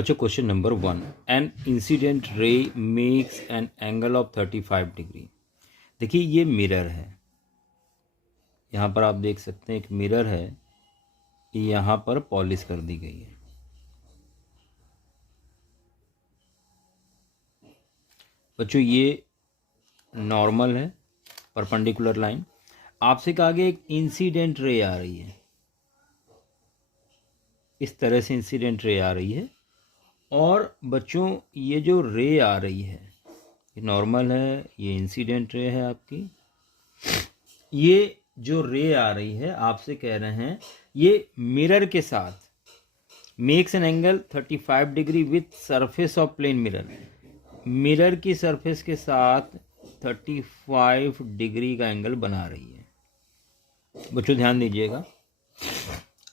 बच्चों question number 1, an incident ray makes an angle of 35 degree. देखिए ये mirror है, यहाँ पर आप देख सकते हैं एक मिरर है, यहाँ पर पॉलिश कर दी गई है। बच्चों ये नॉर्मल है, परपेंडिकुलर लाइन। आपसे कहा गया एक इंसिडेंट रे आ रही है, इस तरह से इंसिडेंट रे आ रही है। और बच्चों ये जो रे आ रही है ये नॉर्मल है, ये इंसिडेंट रे है आपकी। ये जो रे आ रही है आपसे कह रहे हैं ये मिरर के साथ मेक्स एन एंगल 35 डिग्री with surface of plane mirror. Mirror की सरफेस के साथ 35 डिग्री का एंगल बना रही है। बच्चों ध्यान दीजिएगा,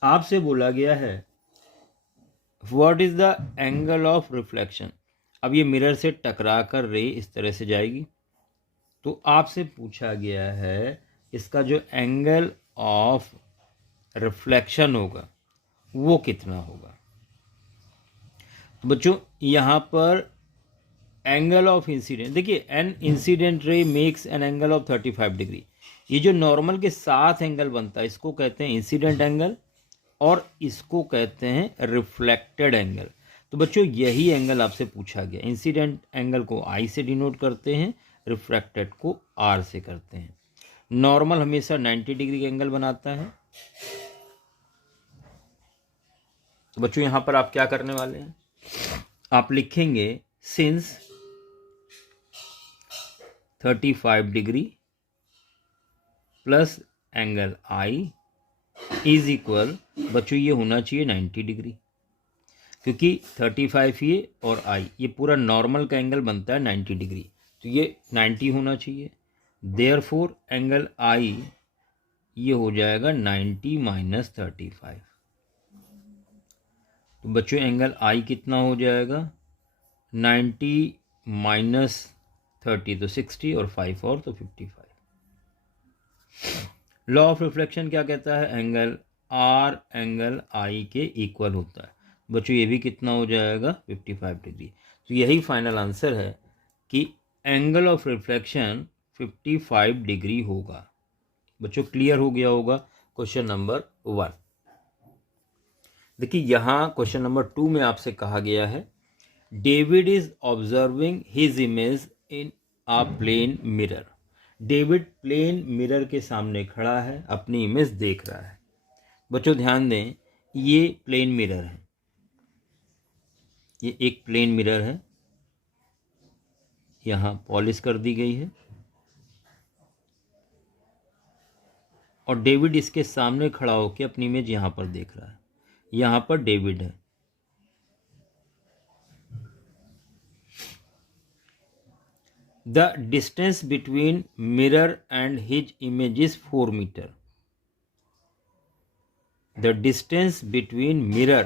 आपसे बोला गया है what is the angle of reflection. अब ये मिरर से टकरा कर रे इस तरह से जाएगी, तो आपसे पूछा गया है इसका जो एंगल ऑफ रिफ्लेक्शन होगा वो कितना होगा। तो बच्चों यहाँ पर एंगल ऑफ इंसिडेंट, देखिए an incident ray makes an angle of 35 degree. ये जो नॉर्मल के साथ एंगल बनता है इसको कहते हैं इंसिडेंट एंगल, और इसको कहते हैं रिफ्लेक्टेड एंगल। तो बच्चों यही एंगल आपसे पूछा गया। इंसिडेंट एंगल को आई से डिनोट करते हैं, रिफ्लेक्टेड को आर से करते हैं। नॉर्मल हमेशा 90 डिग्री का एंगल बनाता है। तो बच्चों यहां पर आप क्या करने वाले हैं, आप लिखेंगे since 35 degree plus angle I is equal, बच्चों ये होना चाहिए 90 डिग्री, क्योंकि 35 ये और आई ये पूरा नॉर्मल का एंगल बनता है 90 डिग्री, तो ये 90 होना चाहिए। देयरफॉर एंगल आई ये हो जाएगा 90 माइनस 35। तो बच्चों एंगल आई कितना हो जाएगा, 90 माइनस 30 तो 60 और 5 और तो 55। लॉ ऑफ रिफ्लेक्शन क्या कहता है, एंगल आर एंगल आई के इक्वल होता है। बच्चों ये भी कितना हो जाएगा 55 डिग्री। तो यही फाइनल आंसर है कि एंगल ऑफ रिफ्लेक्शन 55 डिग्री होगा। बच्चों क्लियर हो गया होगा क्वेश्चन नंबर 1। देखिए यहाँ क्वेश्चन नंबर 2 में आपसे कहा गया है David is observing his image in a plane mirror. David plane mirror के सामने खड़ा है, अपनी इमेज देख रहा है। बच्चों ध्यान दें, ये प्लेन मिरर है, ये एक प्लेन मिरर है, यहाँ पॉलिश कर दी गई है और डेविड इसके सामने खड़ा होकर अपनी इमेज यहाँ पर देख रहा है। यहाँ पर डेविड है। The distance between mirror and his image is 4 meter. The distance between mirror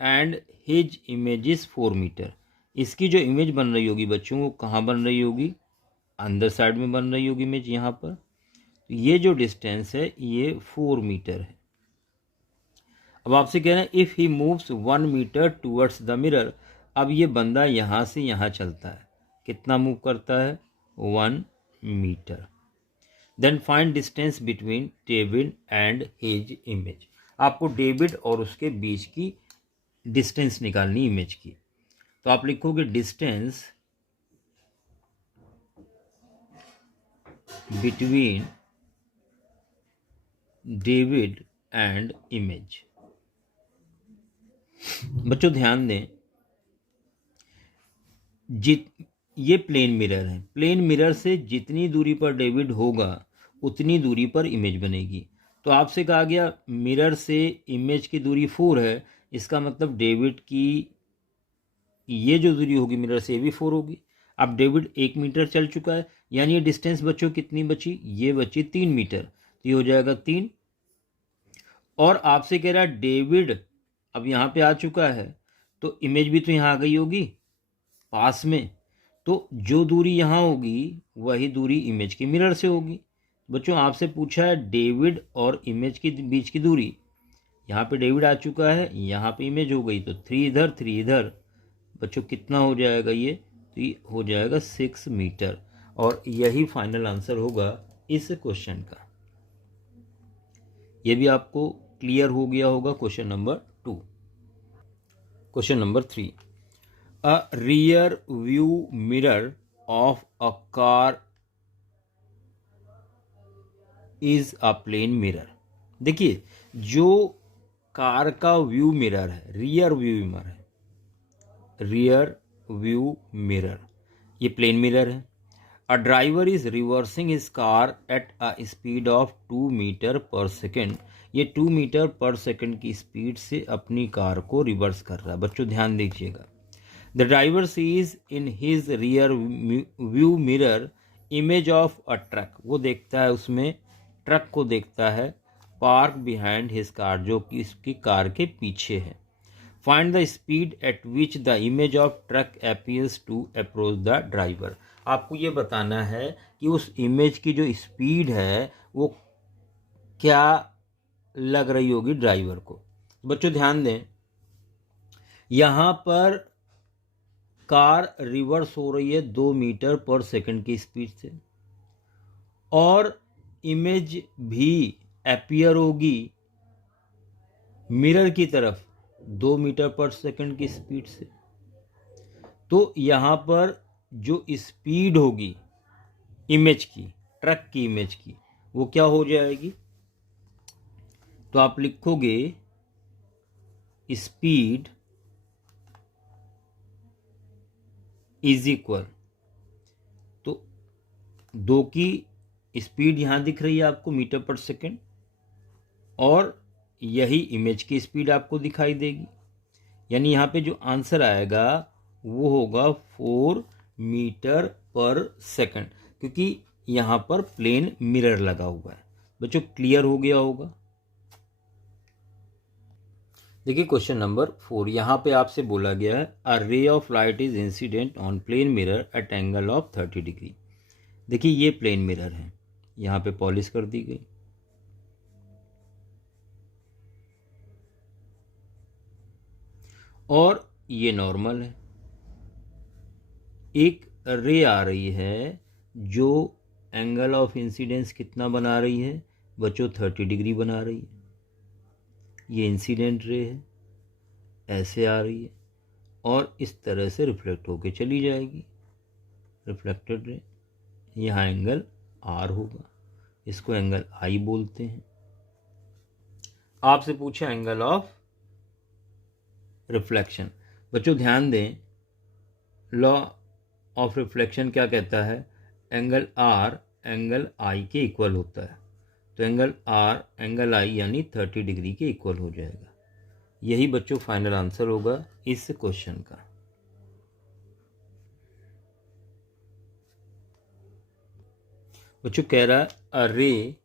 and his image is 4 meter. इसकी जो इमेज बन रही होगी बच्चों वो कहाँ बन रही होगी, अंदर साइड में बन रही होगी इमेज यहाँ पर। तो ये जो डिस्टेंस है ये 4 मीटर है। अब आपसे कह रहे हैं if he moves 1 metre towards the mirror. अब ये बंदा यहाँ से यहाँ चलता है, कितना मूव करता है 1 metre. Then find distance between David and his image. आपको डेविड और उसके बीच की डिस्टेंस निकालनी इमेज की। तो आप लिखोगे distance between David and image. बच्चों ध्यान दें, ये प्लेन मिरर है, प्लेन मिरर से जितनी दूरी पर डेविड होगा उतनी दूरी पर इमेज बनेगी। तो आपसे कहा गया मिरर से इमेज की दूरी 4 है, इसका मतलब डेविड की ये जो दूरी होगी मिरर से ये भी 4 होगी। अब डेविड 1 मीटर चल चुका है, यानी ये डिस्टेंस बच्चों कितनी बची, ये बची 3 मीटर। तो ये हो जाएगा 3। और आपसे कह रहा है डेविड अब यहाँ पे आ चुका है, तो इमेज भी तो यहाँ आ गई होगी पास में, तो जो दूरी यहाँ होगी वही दूरी इमेज की मिरर से होगी। बच्चों आपसे पूछा है डेविड और इमेज के बीच की दूरी, यहाँ पे डेविड आ चुका है, यहाँ पे इमेज हो गई, तो 3 इधर 3 इधर, बच्चों कितना हो जाएगा ये, तो ये हो जाएगा 6 मीटर। और यही फाइनल आंसर होगा इस क्वेश्चन का। ये भी आपको क्लियर हो गया होगा question number 2। Question number 3, a rear view mirror of a car is a plane mirror. देखिए, जो कार का व्यू मिरर है, रियर व्यू मिरर है, रियर व्यू मिरर, ये प्लेन मिरर है। A driver is reversing his car at a speed of 2 metre per second. ये 2 metre per second की speed से अपनी कार को रिवर्स कर रहा है। बच्चों ध्यान दीजिएगा, the driver sees in his rear view mirror image of a truck. वो देखता है, उसमें ट्रक को देखता है, पार्क बिहाइंड हिज कार, जो कि इसकी कार के पीछे है। Find the speed at which the image of truck appears to approach the driver. आपको ये बताना है कि उस इमेज की जो स्पीड है वो क्या लग रही होगी ड्राइवर को। बच्चों ध्यान दें, यहाँ पर कार रिवर्स हो रही है 2 मीटर पर सेकंड की स्पीड से, और इमेज भी अपीयर होगी मिरर की तरफ 2 मीटर पर सेकंड की स्पीड से। तो यहाँ पर जो स्पीड होगी इमेज की, ट्रक की इमेज की, वो क्या हो जाएगी, तो आप लिखोगे स्पीड इज इक्वल, तो 2 की स्पीड यहाँ दिख रही है आपको मीटर पर सेकंड, और यही इमेज की स्पीड आपको दिखाई देगी। यानी यहाँ पे जो आंसर आएगा वो होगा 4 मीटर पर सेकंड, क्योंकि यहाँ पर प्लेन मिरर लगा हुआ है। बच्चों क्लियर हो गया होगा। देखिए क्वेश्चन नंबर 4, यहाँ पे आपसे बोला गया है a ray of light is incident on plane mirror at angle of 30 degree. देखिए ये प्लेन मिरर है, यहाँ पे पॉलिश कर दी गई, और ये नॉर्मल है। एक रे आ रही है जो एंगल ऑफ इंसिडेंस कितना बना रही है बच्चों, 30 डिग्री बना रही है। ये इंसिडेंट रे है, ऐसे आ रही है और इस तरह से रिफ्लेक्ट होके चली जाएगी, रिफ्लेक्टेड रे। यहाँ एंगल आर होगा, इसको एंगल आई बोलते हैं। आपसे पूछा एंगल ऑफ रिफ्लेक्शन। बच्चों ध्यान दें, लॉ ऑफ रिफ्लेक्शन क्या कहता है, एंगल आर एंगल आई के इक्वल होता है। तो एंगल आर एंगल आई यानी 30 डिग्री के इक्वल हो जाएगा। यही बच्चों फाइनल आंसर होगा इस क्वेश्चन का। बच्चों कह रहा है a ray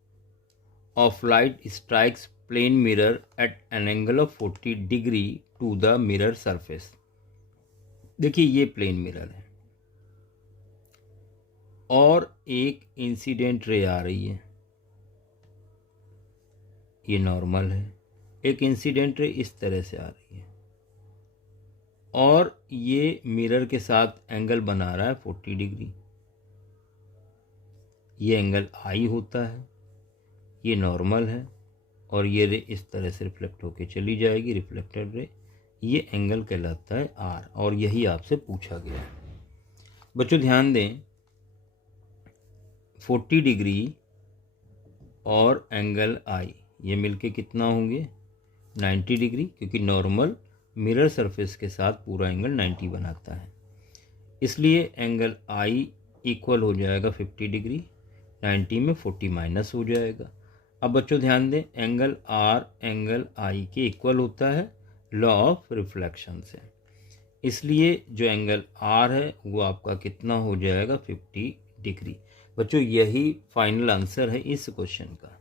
of light strikes plane mirror at an angle of 40 degree to the mirror surface. देखिए ये प्लेन मिरर है और एक इंसिडेंट रे आ रही है, ये नॉर्मल है। एक इंसिडेंट रे इस तरह से आ रही है और ये मिरर के साथ एंगल बना रहा है 40 डिग्री। ये एंगल आई होता है, ये नॉर्मल है, और ये रे इस तरह से रिफ्लेक्ट होके चली जाएगी, रिफ्लेक्टेड रे। ये एंगल कहलाता है आर, और यही आपसे पूछा गया है। बच्चों ध्यान दें, 40 डिग्री और एंगल आई ये मिलके कितना होंगे, 90 डिग्री, क्योंकि नॉर्मल मिरर सरफेस के साथ पूरा एंगल 90 बनाता है। इसलिए एंगल आई इक्वल हो जाएगा 50 डिग्री, 90 में 40 माइनस हो जाएगा। अब बच्चों ध्यान दें, एंगल आर एंगल आई के इक्वल होता है लॉ ऑफ रिफ्लेक्शन से। इसलिए जो एंगल आर है वो आपका कितना हो जाएगा, 50 डिग्री। बच्चों यही फाइनल आंसर है इस क्वेश्चन का।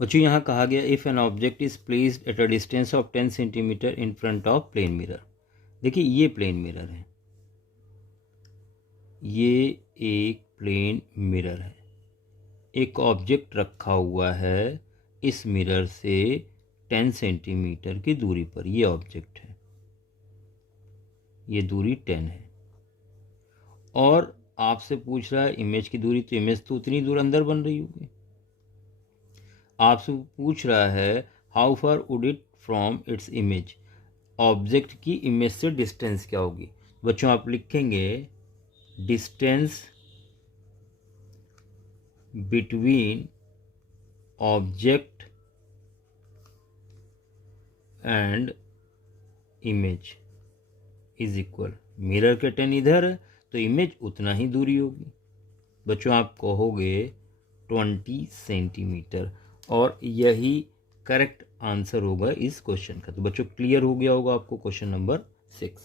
बच्चों यहाँ कहा गया if an object is placed at a distance of 10 centimetre in front of plane mirror. देखिए ये प्लेन मिरर है, ये एक प्लेन मिरर है, एक ऑब्जेक्ट रखा हुआ है इस मिरर से 10 सेंटीमीटर की दूरी पर, ये ऑब्जेक्ट है, ये दूरी 10 है, और आपसे पूछ रहा है इमेज की दूरी, तो इमेज तो उतनी दूर अंदर बन रही होगी। आपसे पूछ रहा है how far would it from its image, object की इमेज से डिस्टेंस क्या होगी। बच्चों आप लिखेंगे distance between object and image is equal, mirror के 10 इधर है तो इमेज उतना ही दूरी होगी। बच्चों आप कहोगे 20 सेंटीमीटर, और यही करेक्ट आंसर होगा इस क्वेश्चन का। तो बच्चों क्लियर हो गया होगा आपको question number 6।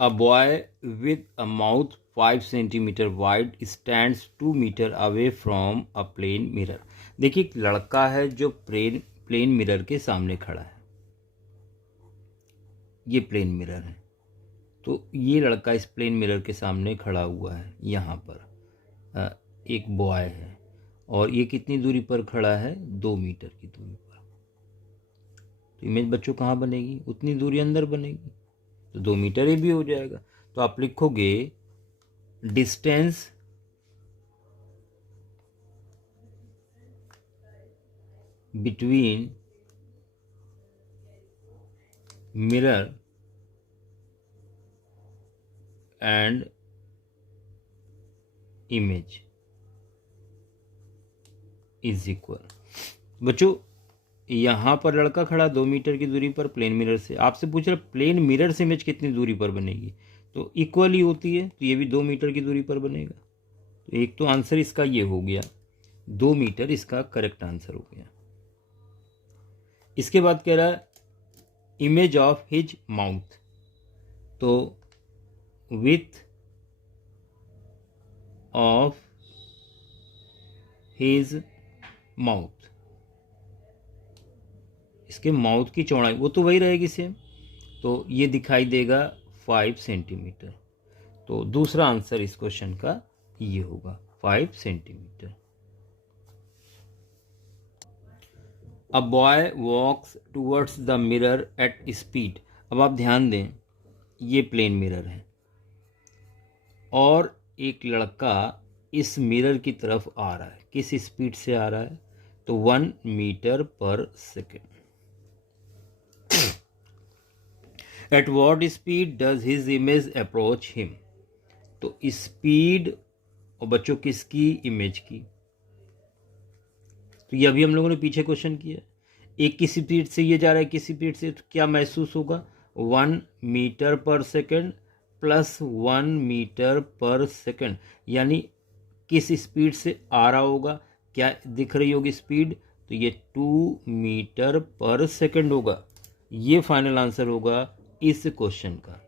A boy with a mouth 5 centimetre wide stands 2 metre away from a plane mirror. देखिए एक लड़का है जो प्लेन मिरर के सामने खड़ा है, ये प्लेन मिरर है, तो ये लड़का इस प्लेन मिरर के सामने खड़ा हुआ है, यहाँ पर एक बॉय है, और ये कितनी दूरी पर खड़ा है, 2 मीटर की दूरी पर। तो इमेज बच्चों कहाँ बनेगी, उतनी दूरी अंदर बनेगी, तो 2 मीटर ही भी हो जाएगा। तो आप लिखोगे distance between mirror and image is equal. बच्चों यहाँ पर लड़का खड़ा 2 मीटर की दूरी पर प्लेन मिरर से, आपसे पूछ रहा प्लेन मिरर से इमेज कितनी दूरी पर बनेगी, तो इक्वल ही होती है, तो ये भी 2 मीटर की दूरी पर बनेगा। तो एक तो आंसर इसका ये हो गया, 2 मीटर इसका करेक्ट आंसर हो गया। इसके बाद कह रहा है इमेज ऑफ हिज माउथ, तो विथ ऑफ हिज माउथ, इसके माउथ की चौड़ाई वो तो वही रहेगी सेम, तो ये दिखाई देगा 5 सेंटीमीटर। तो दूसरा आंसर इस क्वेश्चन का ये होगा 5 centimetre. A boy walks towards the mirror at speed. अब आप ध्यान दें, ये प्लेन मिरर है और एक लड़का इस मिरर की तरफ आ रहा है, किस स्पीड से आ रहा है, तो 1 metre per second. At what speed does his image approach him, तो स्पीड और बच्चों किसकी, इमेज की। तो ये अभी हम लोगों ने पीछे क्वेश्चन किया, एक किस स्पीड से ये जा रहा है, किस स्पीड से, तो क्या महसूस होगा, 1 metre per second plus 1 metre per second, यानी किस स्पीड से आ रहा होगा, क्या दिख रही होगी स्पीड, तो ये 2 मीटर पर सेकेंड होगा। ये फाइनल आंसर होगा इस क्वेश्चन का।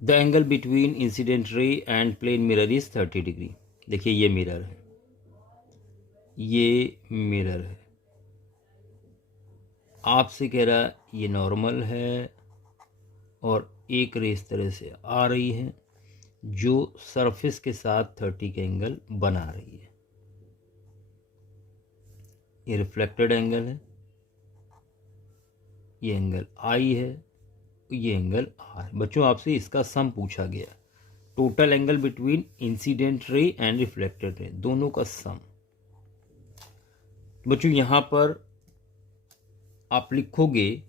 The angle between incident ray and plane mirror is 30 degree. देखिए ये मिरर है, ये मिरर है, आपसे कह रहा है ये नॉर्मल है और एक रे इस तरह से आ रही है जो सरफेस के साथ 30 का एंगल बना रही है। ये रिफ्लेक्टेड एंगल है, ये एंगल आई है, ये एंगल आर। बच्चों आपसे इसका सम पूछा गया, total angle between incident ray and reflected ray, दोनों का सम। बच्चों यहां पर आप लिखोगे,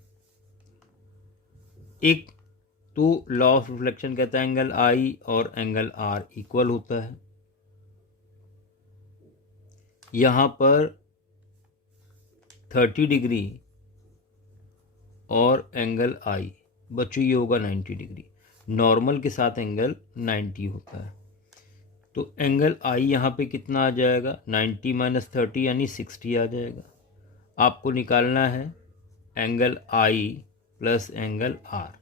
एक तो लॉ ऑफ रिफ्लेक्शन कहता है एंगल आई और एंगल आर इक्वल होता है, यहां पर 30 डिग्री और एंगल आई, बच्चों ये होगा 90 डिग्री, नॉर्मल के साथ एंगल 90 होता है, तो एंगल आई यहाँ पे कितना आ जाएगा, 90 माइनस 30 यानी 60 आ जाएगा। आपको निकालना है angle i plus angle r,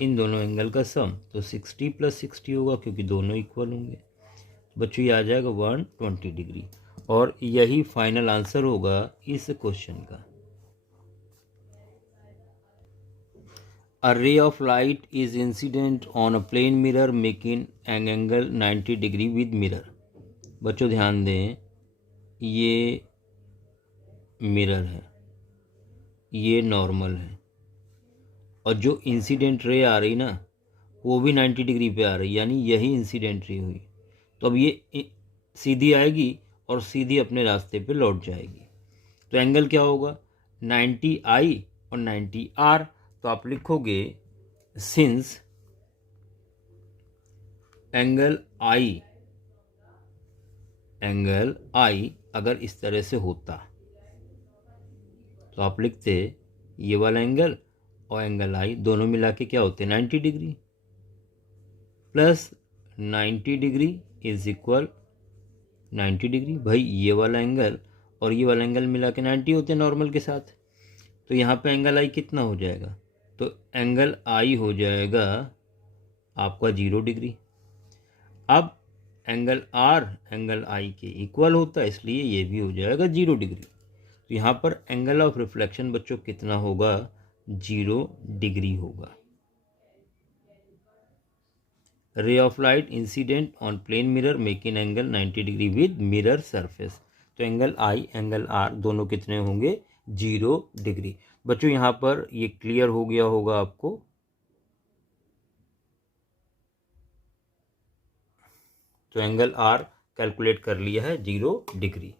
इन दोनों एंगल का सम, तो 60 प्लस 60 होगा क्योंकि दोनों इक्वल होंगे। बच्चों ये आ जाएगा 120 डिग्री, और यही फाइनल आंसर होगा इस क्वेश्चन का। A ray of light is incident on a plane mirror making an angle 90 degree with mirror. बच्चों ध्यान दें, ये मिरर है, ये नॉर्मल है, और जो इंसिडेंट रे आ रही ना वो भी 90 डिग्री पे आ रही, यानी यही इंसिडेंट रे हुई। तो अब ये सीधी आएगी और सीधी अपने रास्ते पे लौट जाएगी। तो एंगल क्या होगा, 90 आई और 90 आर। तो आप लिखोगे सिंस एंगल आई अगर इस तरह से होता तो आप लिखते ये वाला एंगल और एंगल आई दोनों मिला के क्या होते, 90 degree plus 90 degree is equal 90 degree. भाई ये वाला एंगल और ये वाला एंगल मिला के 90 होते नॉर्मल के साथ। तो यहाँ पे एंगल आई कितना हो जाएगा, तो एंगल आई हो जाएगा आपका 0 डिग्री। अब एंगल आर एंगल आई के इक्वल होता है, इसलिए ये भी हो जाएगा 0 डिग्री। तो यहाँ पर एंगल ऑफ रिफ्लेक्शन बच्चों कितना होगा, 0 डिग्री होगा। Ray of light incident on plane mirror making angle 90 degree with mirror surface. तो एंगल आई एंगल आर दोनों कितने होंगे, 0 डिग्री। बच्चों यहाँ पर ये क्लियर हो गया होगा आपको। तो एंगल आर कैलकुलेट कर लिया है 0 डिग्री।